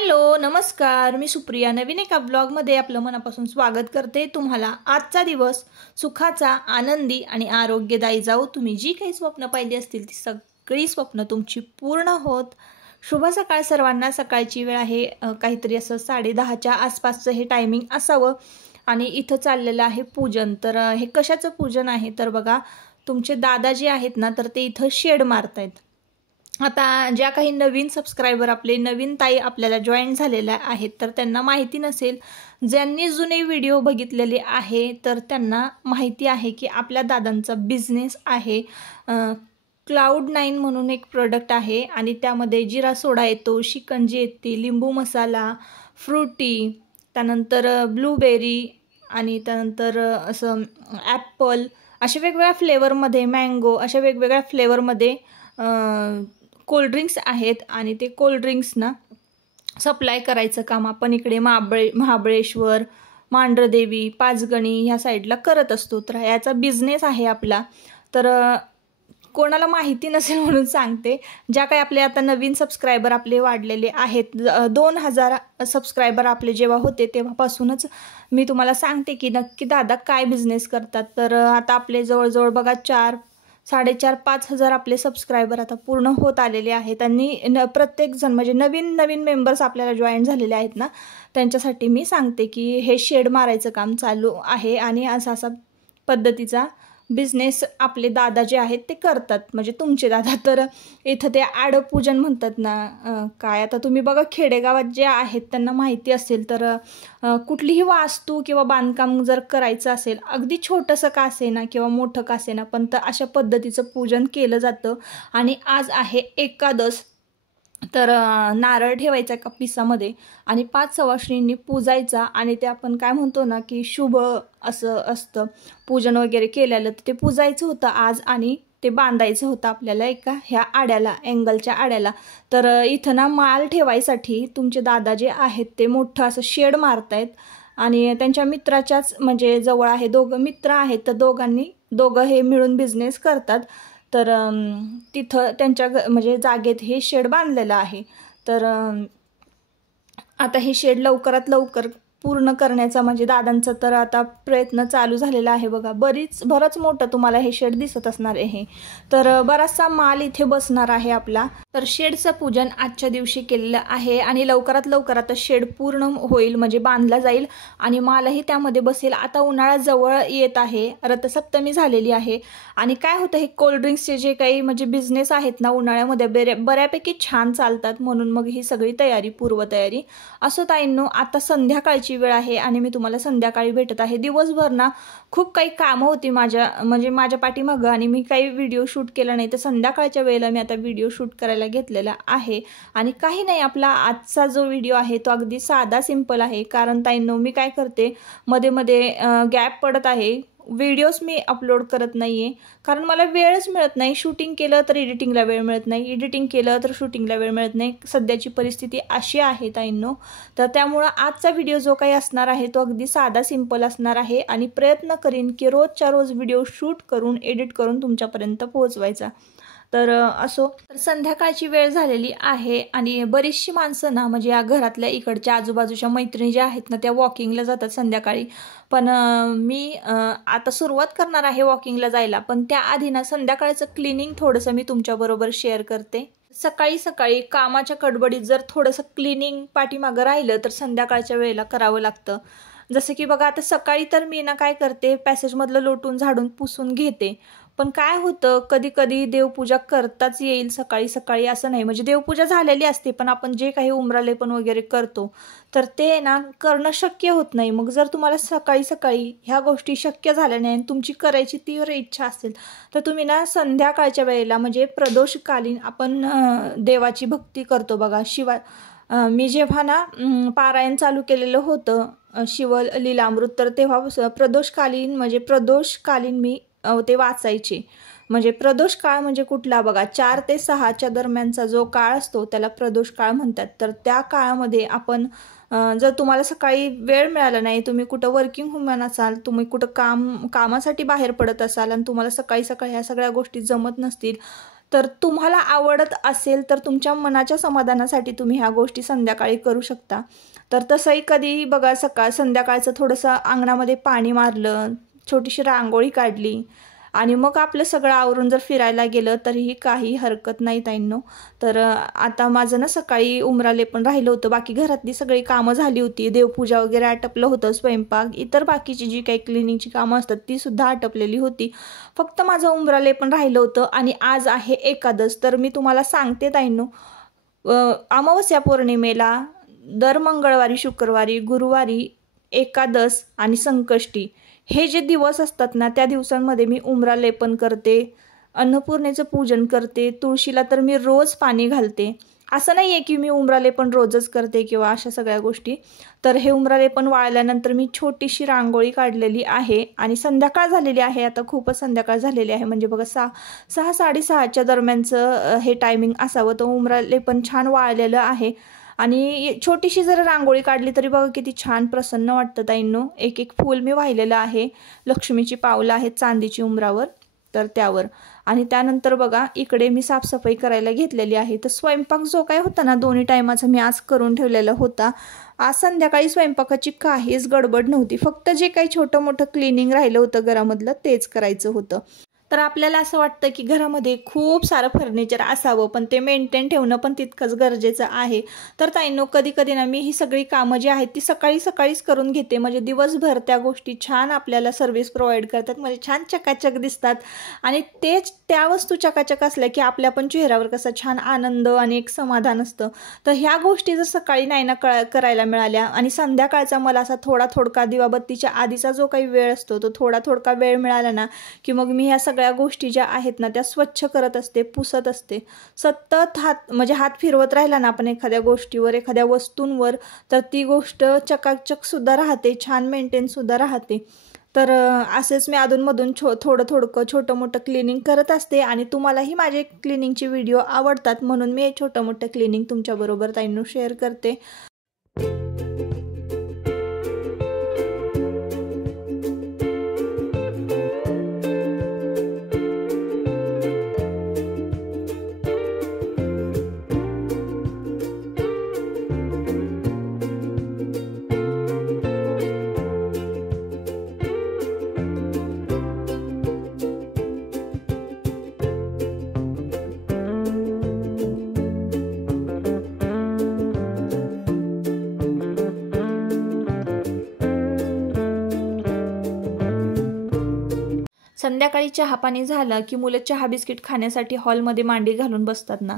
Hello नमस्कार, मी सुप्रिया नवीन एका ब्लॉगमध्ये आपलं मनापासून स्वागत करते। तुम्हाला आजचा दिवस सुखाचा, आनंदी आणि आरोग्यदायी जाऊ। तुम्ही जी काही स्वप्न पाहिली असतील ती सगळी स्वप्न तुमची पूर्ण होत। शुभ सकाळ सर्वांना। सकाळची वेळ आहे काहीतरी असं 10:30च्या आसपासचं हे टायमिंग असावं आणि इथं चाललेलं आहे पूजन। तर हे कशाचं पूजन आहे तर बघा, तुमचे दादा जे आहेत ना तर ते इथं शेड मारतायत। आता ज्या काही नवीन सबस्क्रायबर आपले नवीन ताई आपल्याला जॉईन झालेल्या आहेत तर त्यांना माहिती नसेल, ज्यांनी जुने व्हिडिओ बघितलेले आहे तर त्यांना माहिती आहे की आपल्या दादांचा बिझनेस आहे। Cloud9 म्हणून एक प्रोडक्ट आहे आणि त्यामध्ये जिरा सोडा येतो, शिकंजी येते, लिंबू मसाला, फ्रुटी, त्यानंतर ब्लूबेरी आणि त्यानंतर असं ॲपल, अशा वेगवेगळ्या फ्लेवरमध्ये, मँगो, अशा वेगवेगळ्या फ्लेवरमध्ये कोल्ड्रिंक्स आहेत आणि ते कोल्ड्रिंक्सना सप्लाय करायचं काम आपण इकडे महाबळेश्वर, मांढरदेवी, पाचगणी ह्या साईडला करत असतो। तर याचा बिझनेस आहे आपला। तर कोणाला माहिती नसेल म्हणून सांगते, ज्या काही आपले आता नवीन सबस्क्रायबर आपले वाढलेले आहेत, 2000 सबस्क्रायबर आपले जेव्हा होते तेव्हापासूनच मी तुम्हाला सांगते की नक्की दादा काय बिझनेस करतात। तर आता आपले जवळजवळ बघा 4,500 हजार आपले सबस्क्रायबर आता पूर्ण होत आलेले आहेत आणि प्रत्येक जण म्हणजे नवीन मेंबर्स आपल्याला जॉईन झालेले आहेत ना, त्यांच्यासाठी मी सांगते की हे शेड मारायचं काम चालू आहे आणि असा पद्धतीचा बिझनेस आपले दादा जे आहेत ते करतात, म्हणजे तुमचे दादा। तर इथं ते आडपूजन म्हणतात ना, काय आता तुम्ही बघा खेडेगावात जे आहेत त्यांना माहिती असेल तर कुठलीही वास्तू किंवा बांधकाम जर करायचं असेल, अगदी छोटंसं का असेना किंवा मोठं का असेना, पण तर अशा पद्धतीचं पूजन केलं जातं। आणि आज आहे एकादश, तर नारळ ठेवायचा एका पिसामध्ये आणि 5 सवाष्णींनी पूजायचा आणि ते आपण काय म्हणतो ना की शुभ असं असतं, पूजन वगैरे केलेलं तर ते पूजायचं होतं आज आणि ते बांधायचं होतं आपल्याला एका ह्या आड्याला, एंगलच्या आड्याला। तर इथं ना माल ठेवायसाठी तुमचे दादा जे आहेत ते मोठं असं शेड मारतायत आणि त्यांच्या मित्राच्याच म्हणजे जवळ आहे, दोघं मित्र आहेत तर दोघं हे मिळून बिझनेस करतात। तर तिथं त्यांच्या म्हणजे जागेत हे शेड बांधलेलं आहे। तर आता हे शेड लवकरात लवकर पूर्ण करण्याचा म्हणजे दादांचा तर आता प्रयत्न चालू झालेला आहे। बघा बरंच मोठं तुम्हाला हे शेड दिसत असणार आहे। तर बराचसा माल इथे बसणार आहे आपला। तर शेडचं पूजन आजच्या दिवशी केलेलं आहे आणि लवकरात लवकर आता शेड पूर्ण होईल, म्हणजे बांधला जाईल आणि मालही त्यामध्ये बसेल। आता उन्हाळा जवळ येत आहे, रथसप्तमी झालेली आहे आणि काय होतं, हे कोल्ड्रिंक्सचे जे काही म्हणजे बिझनेस आहेत ना उन्हाळ्यामध्ये बऱ्यापैकी छान चालतात, म्हणून मग ही सगळी पूर्वतयारी असो। ताईंनो, आता संध्याकाळची वेळ आहे आणि मी तुम्हाला संध्याकाळी भेटत आहे। दिवसभर ना खूप काही कामं होती माझ्या पाठीमागं आणि मी काही व्हिडिओ शूट केला नाही, तर संध्याकाळच्या वेळेला मी आता व्हिडिओ शूट करायला घेतलेला आहे। आणि काही नाही, आपला आजचा जो व्हिडिओ आहे तो अगदी साधा सिंपल आहे, कारण ताईंनो मी काय करते, मध्ये मध्ये गॅप पडत आहे, व्हिडिओज मी अपलोड करत नाहीये, कारण मला वेळच मिळत नाही। शूटिंग केलं तर एडिटिंगला वेळ मिळत नाही, एडिटिंग केलं तर शूटिंगला वेळ मिळत नाही। सध्याची परिस्थिती अशी आहे ताईंनो। तर त्यामुळं आजचा व्हिडिओ जो काही असणार आहे तो अगदी साधा सिंपल असणार आहे आणि प्रयत्न करीन की रोजच्या रोज व्हिडिओ शूट करून एडिट करून तुमच्यापर्यंत पोहोचवायचा। तर असो, तर संध्याकाळची वेळ झालेली आहे आणि बरीचशी माणसं ना म्हणजे या घरातल्या इकडच्या आजूबाजूच्या मैत्रिणी ज्या आहेत ना त्या वॉकिंगला जातात संध्याकाळी, पण मी आता सुरुवात करणार आहे वॉकिंगला जायला, पण त्याआधी ना संध्याकाळचं क्लिनिंग थोडंसं मी तुमच्याबरोबर शेअर करते। सकाळी कामाच्या गडबडीत जर थोडंसं क्लिनिंग पाठीमागं राहिलं तर संध्याकाळच्या वेळेला करावं लागतं। जसं की बघा, आता सकाळी तर मी ना काय करते, पॅसेजमधलं लोटून झाडून पुसून घेते, पण काय होतं कधी कधी देवपूजा करताच येईल सकाळी असं नाही, म्हणजे देवपूजा झालेली असते पण आपण जे काही उंबरालेपन वगैरे करतो तर ते ना करणं शक्य होत नाही। मग जर तुम्हाला सकाळी ह्या गोष्टी शक्य झाल्या नाही आणि तुमची करायची तीव्र इच्छा असेल तर तुम्ही ना संध्याकाळच्या वेळेला म्हणजे प्रदोषकालीन आपण देवाची भक्ती करतो बघा। मी जेव्हा ना पारायण चालू केलेलं होतं शिवलीलामृत, तर तेव्हा प्रदोषकालीन मी ते वाचायचे। म्हणजे प्रदोष काळ म्हणजे कुठला बघा, 4 ते 6च्या दरम्यानचा जो काळ असतो त्याला प्रदोष काळ म्हणतात। तर त्या काळामध्ये आपण जर तुम्हाला सकाळी वेळ मिळाला नाही, तुम्ही कुठं वर्किंग वुमन असाल, तुम्ही कुठं कामासाठी बाहेर पडत असाल आणि तुम्हाला सकाळी ह्या सगळ्या गोष्टी जमत नसतील, तर तुम्हाला आवडत असेल तर तुमच्या मनाच्या समाधानासाठी तुम्ही ह्या गोष्टी संध्याकाळी करू शकता। तर तसंही कधी बघा संध्याकाळचं थोडंसं अंगणामध्ये पाणी मारलं, छोटीशी रांगोळी काढली आणि मग आपलं सगळं आवरून जर फिरायला गेलं तरीही काही हरकत नाही ताईंनो। तर आता माझं ना सकाळी उंबरालेपण राहिलं होतं, बाकी घरातली सगळी कामं झाली होती, देवपूजा वगैरे आटपलं होतं, स्वयंपाक इतर बाकीची जी काही क्लिनिंगची कामं असतात ती सुद्धा आटपलेली होती। फक्त माझं उंबरालेपण राहिलं होतं आणि आज आहे एकादश। तर मी तुम्हाला सांगते ताईंनो, अमावस्या पौर्णिमेला दर मंगळवारी, शुक्रवारी, गुरुवारी, एकादश आणि संकष्टी हे जे दिवस असतात ना, त्या दिवसांमध्ये मी उंबरालेपन करते, अन्नपूर्णेचं पूजन करते, तुळशीला तर मी रोज पाणी घालते। असं नाही आहे की मी उंबरालेपन रोजच करते किंवा अशा सगळ्या गोष्टी। तर हे उंबरालेपन वाळल्यानंतर मी छोटीशी रांगोळी काढलेली आहे आणि संध्याकाळ झालेली आहे, आता खूपच संध्याकाळ झालेली आहे, म्हणजे बघा 6:30 दरम्यानचं हे टायमिंग असावं। तर उंबरालेपन छान वाळलेलं आहे आणि छोटीशी जर रांगोळी काढली तरी बघा किती छान प्रसन्न वाटतं ताईंनो। एक एक फूल मी वाहिलेलं आहे, लक्ष्मीची पावलं आहेत चांदीची उंबरावर, तर त्यावर। आणि त्यानंतर बघा इकडे मी साफसफाई करायला घेतलेली आहे। तर स्वयंपाक जो काय होता ना दोन्ही टायमाचा मी आज करून ठेवलेला होता। आज संध्याकाळी स्वयंपाकाची काहीच गडबड नव्हती, फक्त जे काही छोटं मोठं क्लिनिंग राहिलं होतं घरामधलं तेच करायचं होतं। तर आपल्याला असं वाटतं की घरामध्ये खूप सारं फर्निचर असावं, पण ते मेंटेन ठेवणं पण तितकंच गरजेचं आहे। तर ताईंनो, कधी कधी ना मी ही सगळी कामं जी आहेत ती सकाळीच करून घेते, म्हणजे दिवसभर त्या गोष्टी छान आपल्याला सर्व्हिस प्रोव्हाइड करतात, म्हणजे छान चकाचक दिसतात आणि तेच त्या वस्तू चकाचक असल्या की आपल्या पण चेहऱ्यावर कसा छान आनंद आणि एक समाधान असतं। तर ह्या गोष्टी जर सकाळी नाही ना करायला मिळाल्या आणि संध्याकाळचा मला असा थोडका दिवाबत्तीच्या आधीचा जो काही वेळ असतो तो थोडका वेळ मिळाला ना की मग मी ह्या सगळ्या गोष्टी ज्या आहेत ना त्या स्वच्छ करत असते, पुसत असते। सतत हात फिरवत राहिला ना आपण एखाद्या गोष्टीवर, एखाद्या वस्तूंवर, तर ती गोष्ट चकाचक सुद्धा राहते, छान मेंटेन सुद्धा राहते। तर असेच मी अधूनमधून छोटं मोठं क्लिनिंग करत असते आणि तुम्हालाही माझे क्लिनिंगचे व्हिडिओ आवडतात म्हणून मी हे छोटं मोठं क्लिनिंग तुमच्याबरोबर ताईंनो शेअर करते। संध्याकाळी चहापाणी झालं की मुलं चहा बिस्किट खाण्यासाठी हॉलमध्ये मांडी घालून बसतात ना,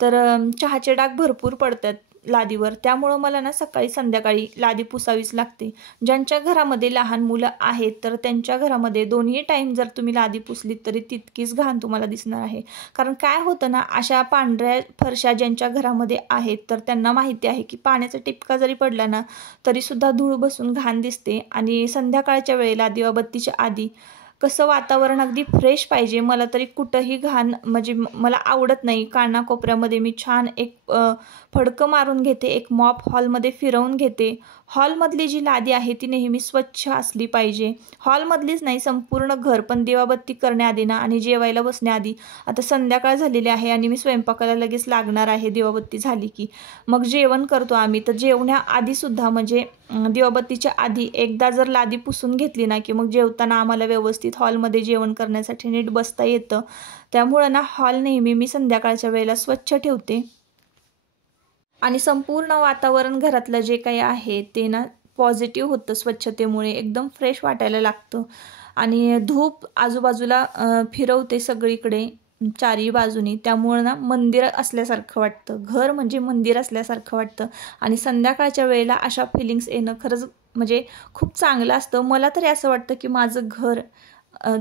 तर चहाचे डाग भरपूर पडतात लादीवर, त्यामुळं मला ना सकाळी संध्याकाळी लादी पुसावीच लागते। ज्यांच्या घरामध्ये लहान मुलं आहेत तर त्यांच्या घरामध्ये दोन्ही टाईम जर तुम्ही लादी पुसलीत तरी तितकीच घाण तुम्हाला दिसणार आहे। कारण काय होतं ना, अशा पांढऱ्या फरशा ज्यांच्या घरामध्ये आहेत तर त्यांना माहिती आहे की पाण्याचा टिपका जरी पडला ना तरी सुद्धा धूळ बसून घाण दिसते। आणि संध्याकाळच्या वेळेला दिवाबत्तीच्या आधी कसं वातावरण अगदी फ्रेश पाहिजे, मला तरी कुठंही घाण म्हणजे मला आवडत नाही। कानाकोपऱ्यामध्ये मी छान एक फडकं मारून घेते, एक मॉप हॉलमध्ये फिरवून घेते। हॉलमधली जी लादी आहे ती नेहमी स्वच्छ असली पाहिजे, हॉलमधलीच नाही संपूर्ण घर। पण दिवाबत्ती करण्याआधी ना आणि जेवायला बसण्याआधी, आता संध्याकाळ झालेली आहे आणि मी स्वयंपाकाला लगेच लागणार आहे, दिवाबत्ती झाली की मग जेवण करतो आम्ही। तर जेवण्याआधी सुद्धा म्हणजे दिवाबत्तीच्या आधी एकदा जर लादी पुसून घेतली ना की मग जेवताना आम्हाला व्यवस्थित हॉलमध्ये जेवण करण्यासाठी नीट बसता येतं। त्यामुळं ना हॉल नेहमी मी संध्याकाळच्या वेळेला स्वच्छ ठेवते आणि संपूर्ण वातावरण घरातलं जे काही आहे ते ना पॉझिटिव्ह होतं, स्वच्छतेमुळे एकदम फ्रेश वाटायला लागतं। आणि धूप आजूबाजूला फिरवते सगळीकडे चारी बाजूनी, त्यामुळं ना मंदिर असल्यासारखं वाटतं, घर म्हणजे मंदिर असल्यासारखं वाटतं। आणि संध्याकाळच्या वेळेला अशा फिलिंग्स येणं खरंच म्हणजे खूप चांगलं असतं। मला तरी असं वाटतं की माझं घर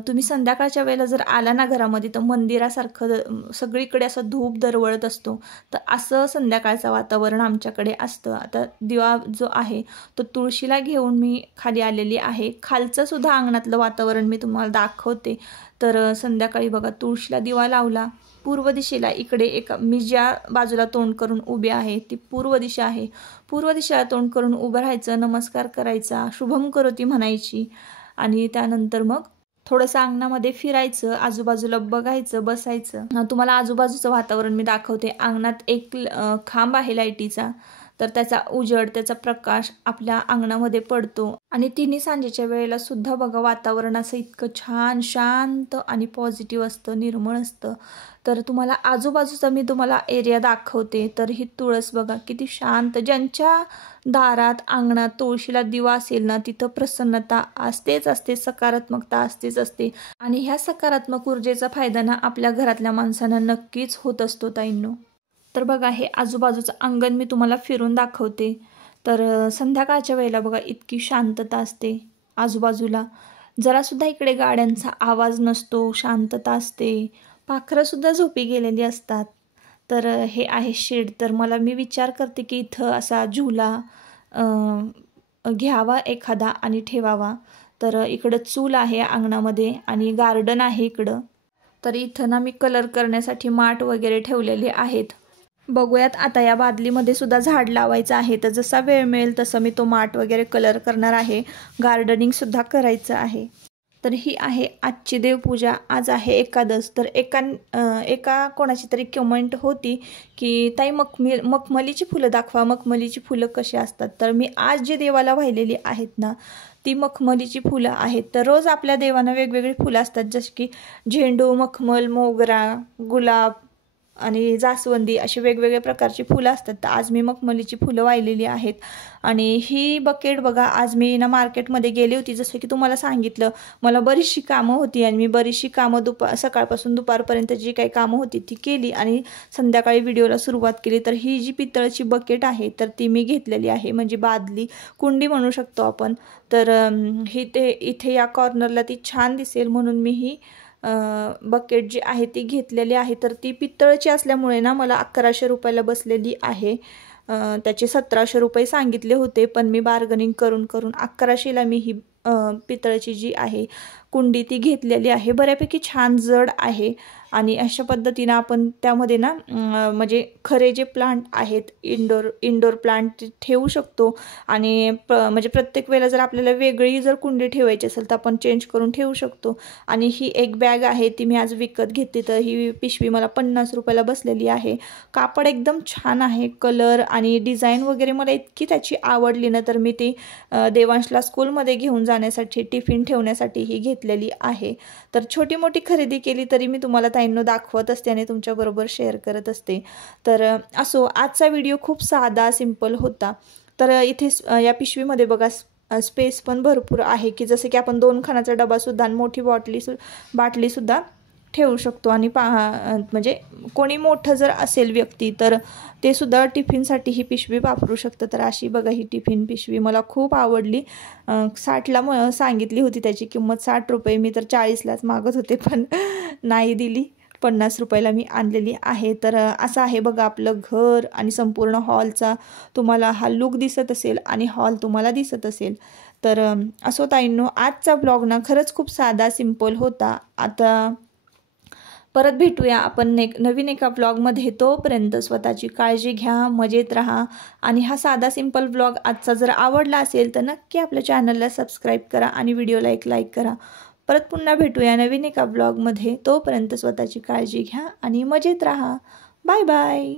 तुम्ही संध्याकाळच्या वेळेला जर आला ना घरामध्ये तर मंदिरासारखं सगळीकडे असं धूप दरवळत असतो, तर असं संध्याकाळचं वातावरण आमच्याकडे असतं। आता दिवा जो आहे तो तुळशीला घेऊन मी खाली आलेली आहे, खालचं सुद्धा अंगणातलं वातावरण मी तुम्हाला दाखवते। तर संध्याकाळी बघा तुळशीला दिवा लावला, पूर्व दिशेला इकडे मी ज्या बाजूला तोंड करून उभे आहे ती पूर्व दिशा आहे, पूर्व दिशेला तोंड करून उभं राहायचं, नमस्कार करायचा, शुभम करोती म्हणायची आणि त्यानंतर मग थोडंसं अंगणामध्ये फिरायचं, आजूबाजूला बघायचं, बसायचं. तुम्हाला आजूबाजूचं वातावरण मी दाखवते. अंगणात एक खांब आहे लाईटीचा, तर त्याचा उजेड, त्याचा प्रकाश आपल्या अंगणामध्ये पडतो आणि तिन्ही सांजेच्या वेळेला सुद्धा बघा वातावरण असं इतकं छान शांत आणि पॉझिटिव्ह असतं, निर्मळ असतं. तर तुम्हाला आजूबाजूचा मी तुम्हाला एरिया दाखवते. तर ही तुळस बघा किती शांत, ज्यांच्या दारात अंगणात तुळशीला दिवा असेल ना, तिथं प्रसन्नता असतेच असते, सकारात्मकता असतेच असते आणि ह्या सकारात्मक ऊर्जेचा फायदा ना आपल्या घरातल्या माणसांना नक्कीच होत असतो ताईंनो. तर बघा हे आजूबाजूचं अंगण मी तुम्हाला फिरून दाखवते. तर संध्याकाळच्या वेळेला बघा इतकी शांतता असते आजूबाजूला, जरासुद्धा इकडे गाड्यांचा आवाज नसतो, शांतता असते, पाखरंसुद्धा झोपी गेलेली असतात. तर हे आहे शेड. तर मी विचार करते की इथं असा झुला घ्यावा एखादा आणि ठेवावा. तर इकडं चूल आहे अंगणामध्ये आणि गार्डन आहे इकडं. तर इथं ना मी कलर करण्यासाठी माठ वगैरे ठेवलेले आहेत. बघूयात आता या बादलीमध्ये सुद्धा झाड लावायचं आहे. तर जसा वेळ मिळेल तसं मी तो माठ वगैरे कलर करणार आहे. गार्डनिंगसुद्धा करायचं आहे. तर ही आहे आजची देवपूजा. आज आहे एकादश. तर एका कोणाची तरी कमेंट होती की ताई मखमलीची फुलं दाखवा, मखमलीची फुलं कशी असतात. तर मी आज जी देवाला वाहिलेली आहेत ना ती मखमलीची फुलं आहेत. तर रोज आपल्या देवांना वेगवेगळी फुलं असतात, जसे की झेंडू, मखमल, मोगरा, गुलाब आणि जास्वंदी अशी वेगवेगळ्या प्रकारची फुलं असतात. तर आज मी मखमलीची फुलं वाहिलेली आहेत. आणि ही बकेट बघा, आज मी ना मार्केटमध्ये गेली होती. जसं की तुम्हाला सांगितलं, मला बरीचशी कामं होती आणि मी बरीचशी कामं सकाळपासून दुपारपर्यंत जी काही कामं होती ती केली आणि संध्याकाळी व्हिडिओला सुरुवात केली. तर ही जी पितळची बकेट आहे तर ती मी घेतलेली आहे, म्हणजे बादली, कुंडी म्हणू शकतो आपण. तर इथे या कॉर्नरला ती छान दिसेल म्हणून मी ही बकेट जी आहे ती घेतलेली आहे. तर ती पितळची असल्यामुळे ना मला 1100 रुपयाला बसलेली आहे. त्याचे 1700 रुपये सांगितले होते, पण मी बार्गनिंग करून 1100ला मी ही पितळची जी आहे कुंडी ती घेतलेली आहे. बऱ्यापैकी छान जड आहे आणि अशा पद्धतीनं आपण त्यामध्ये ना म्हणजे खरे जे प्लांट आहेत इंडोर प्लांट ठेवू शकतो आणि म्हणजे प्रत्येक वेळेला जर आपल्याला वेगळी जर कुंडी ठेवायची असेल तर आपण चेंज करून ठेवू शकतो. आणि ही एक बॅग आहे ती मी आज विकत घेतली. तर ही पिशवी मला 50 रुपयाला बसलेली आहे. कापड एकदम छान आहे, कलर आणि डिझाईन वगैरे मला इतकी त्याची आवडली ना, तर मी ती देवांशला स्कूलमध्ये घेऊन जाण्यासाठी, टिफिन ठेवण्यासाठी ही घेतलेली आहे. तर छोटी मोठी खरेदी केली तरी मी तुम्हाला ताईंनो दाखवत असते आणि तुमच्याबरोबर शेअर करत असते. तर असो, आजचा व्हिडिओ खूप साधा सिंपल होता. तर इथे या पिशवीमध्ये बघा स्पेस पण भरपूर आहे, की जसं की आपण 2 खानाचा डबासुद्धा आणि मोठी बाटलीसुद्धा ठेवू शकतो. आणि म्हणजे कोणी मोठं जर असेल व्यक्ती तर ते सुद्धा टिफिनसाठी ही पिशवी वापरू शकतं. तर अशी बघा ही टिफिन पिशवी मला खूप आवडली. 60ला सांगितली होती त्याची किंमत, 60 रुपये. मी तर 40लाच मागत होते पण नाही दिली, 50 रुपयाला मी आणलेली आहे. तर असं आहे बघा आपलं घर आणि संपूर्ण हॉलचा तुम्हाला हा लुक दिसत असेल आणि हॉल तुम्हाला दिसत असेल. तर असो ताईंनो, आजचा ब्लॉग ना खरंच खूप साधा सिंपल होता. आता परत भेटूया आपण नवीन एका ब्लॉगमध्ये. तोपर्यंत स्वतःची काळजी घ्या, मजेत राहा. आणि हा साधा सिंपल ब्लॉग आजचा जर आवडला असेल तर नक्की आपल्या चॅनलला सबस्क्राईब करा आणि व्हिडिओला एक लाईक करा. परत पुन्हा भेटूया नवीन एका ब्लॉगमध्ये. तोपर्यंत स्वतःची काळजी घ्या आणि मजेत राहा. Bye bye.